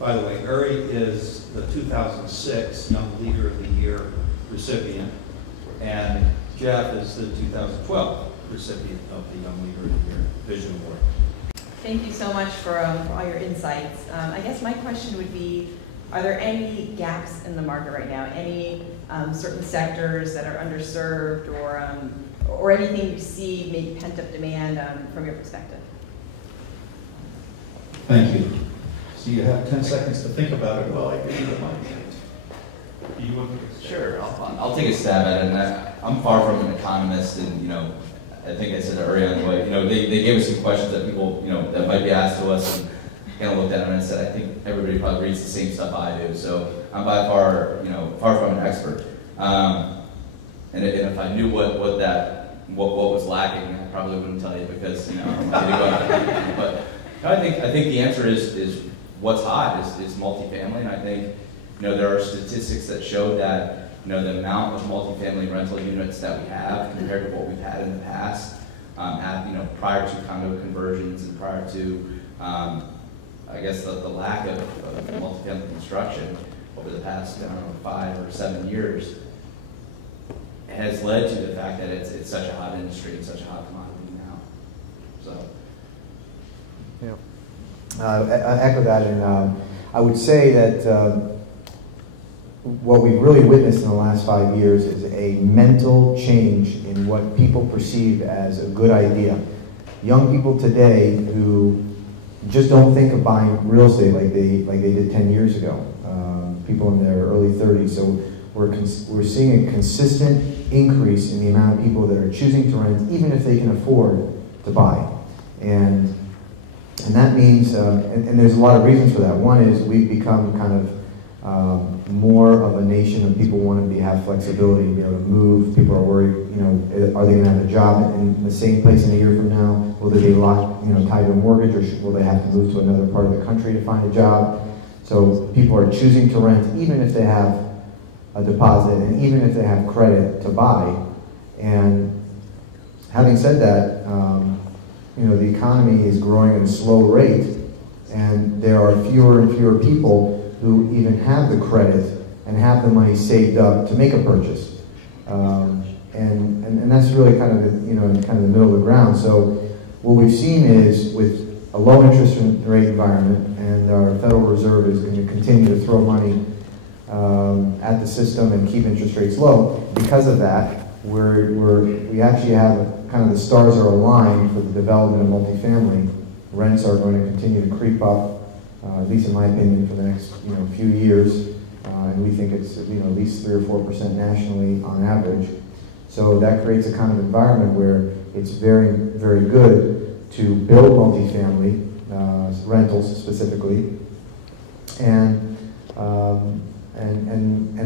By the way, Uri is the 2006 Young Leader of the Year recipient, and Jeff is the 2012 recipient of the Young Leader of the Year Vision Award. Thank you so much for all your insights. I guess my question would be, are there any gaps in the market right now? Any certain sectors that are underserved, or anything you see maybe pent-up demand from your perspective? Thank you. So you have 10 seconds to think about it while I give you the mic. Do you want to? Sure, I'll take a stab at it. And I'm far from an economist, and I think I said it earlier on the way. They gave us some questions that people that might be asked to us, and kind of looked at them and said, I think everybody probably reads the same stuff I do. So I'm by far far from an expert. And if I knew what was lacking, I probably wouldn't tell you, because I'm not going to go out. But I think the answer is what's hot is multifamily, and I think there are statistics that show that the amount of multifamily rental units that we have compared to what we've had in the past, prior to condo conversions and prior to I guess the lack of multifamily construction over the past 5 or 7 years has led to the fact that it's such a hot industry and such a hot commodity now. So. Yeah. I echo that, and I would say that what we've really witnessed in the last 5 years is a mental change in what people perceive as a good idea. Young people today who just don't think of buying real estate like they did 10 years ago. People in their early 30s. So we're seeing a consistent increase in the amount of people that are choosing to rent, even if they can afford to buy. And that means, and there's a lot of reasons for that. One is we've become kind of more of a nation of people want to have flexibility, be able to move. People are worried, are they going to have a job in the same place in a year from now? Will they be locked, tied to a mortgage, or will they have to move to another part of the country to find a job? So people are choosing to rent, even if they have a deposit and even if they have credit to buy. And having said that, the economy is growing at a slow rate, and there are fewer and fewer people who even have the credit and have the money saved up to make a purchase, and that's really kind of the middle of the ground. So what we've seen is, with a low interest rate environment, and our Federal Reserve is going to continue to throw money at the system and keep interest rates low. Because of that, we actually have kind of the stars are aligned for the development of multifamily. Rents are going to continue to creep up, at least in my opinion, for the next few years, and we think it's at least 3 or 4% nationally on average. So that creates a kind of environment where it's very, very good to build multifamily rentals specifically, and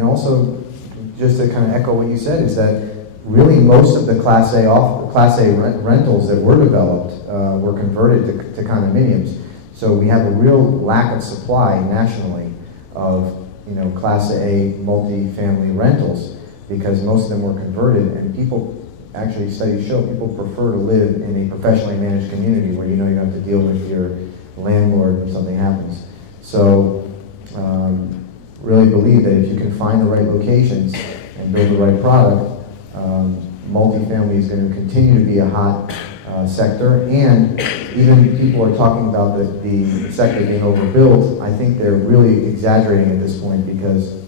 also, just to kind of echo what you said, is that really most of the Class A rentals that were developed were converted to condominiums. So we have a real lack of supply nationally of Class A multifamily rentals, because most of them were converted, and people, actually studies show, people prefer to live in a professionally managed community where you don't have to deal with your landlord when something happens. So really believe that if you can find the right locations and build the right product, multifamily is going to continue to be a hot sector. And even people are talking about the sector being overbuilt. I think they're really exaggerating at this point, because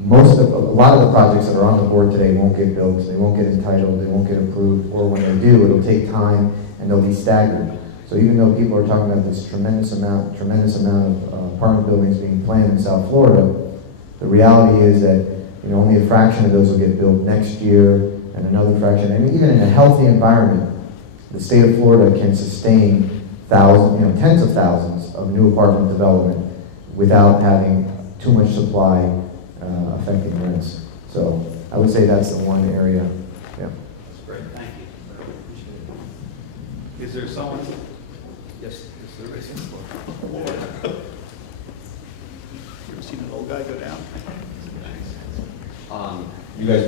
a lot of the projects that are on the board today won't get built, they won't get entitled, they won't get approved, or when they do, it'll take time and they'll be staggered. So even though people are talking about this tremendous amount of apartment buildings being planned in South Florida, the reality is that only a fraction of those will get built next year, and another fraction. And even in a healthy environment, the state of Florida can sustain tens of thousands of new apartment development without having too much supply affecting rents. So I would say that's the one area. Yeah. That's great. Thank you. Is there someone? Yes, is there raising the floor? You ever seen an old guy go down? You guys